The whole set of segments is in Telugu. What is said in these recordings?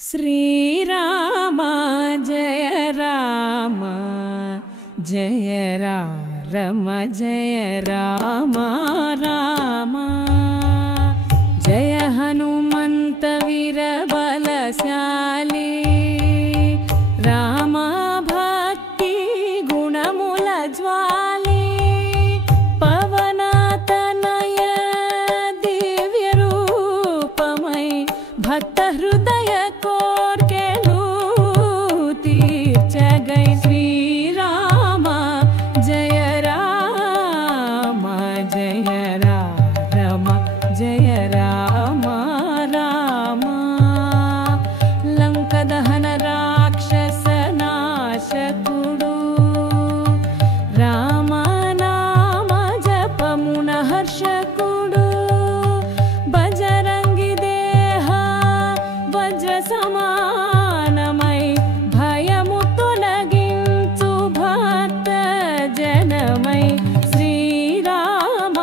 श्रीराम जय राम जय राम जय राम राम जय हनुमंत वीर बलशाली राम भक्ति गुणमुल ज्वाली पवनतनय दिव्य रूपमय भक्त हृदय कोर्केलू तीर्चगै श्रीराम जय राम जय राम जय राम राम लंकदहन राक्षस नाशकुडु राम नाम जपमुन हर्षकुडु बजरंगी देह वज्र समानमై భయము తొలగించు భక్త జనమై శ్రీరామ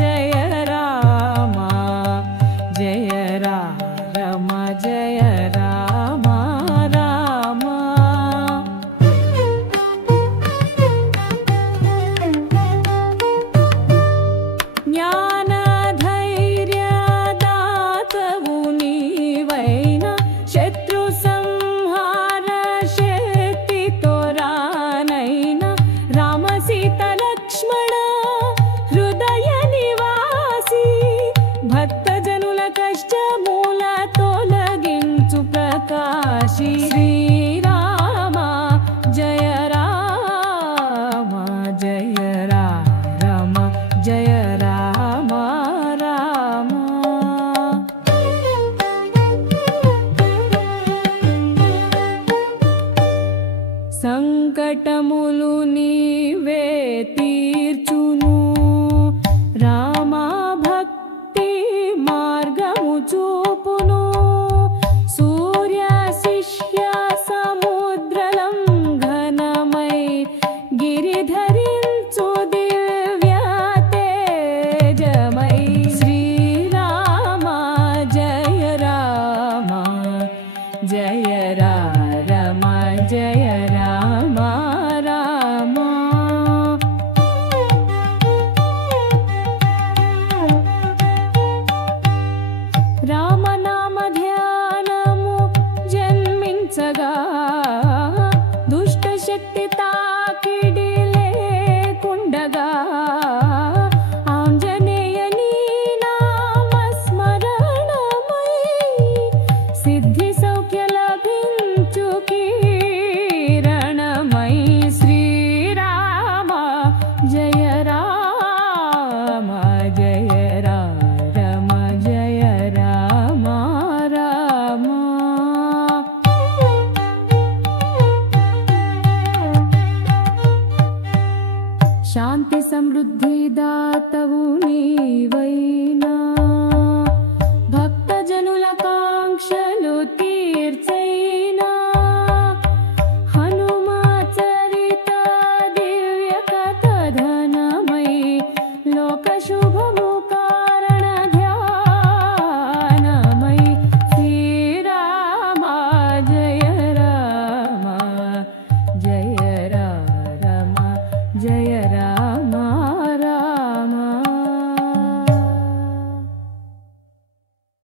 జయ రామ జయ రామ జయ రామ రామ జ్ఞాన ధైర్య దాతవు నీవైనా శత్రు సంహార శక్తి తోరానైనా రామ సీత లక్ష్మణ హృదయ నివాసి భక్త జనుల కష్టమూల తొలగించు ప్రకాశి శ్రీరామ జయ రామ జయ రామ జయ రామ రామ సంకటములు నీవే తీర్చును రామ భక్తి మార్గము చూపును సూర్య శిష్య సముద్రలంఘనమై గిరిధరించు దివ్య తేజమై శ్రీరామ జయ రామ జయ రామ జయ రామ రామ రామనామ ధ్యానము జన్మించగా దుష్ట శక్తి తాకిడి లేకుండగా ఆంజనేయ నీ నామ స్మరణమై సిద్ధి సౌఖ్య లభించు కిరణమై శ్రీరామ జయ రామ జయ రామ జయ రామ రామ శాంతి సమృద్ధి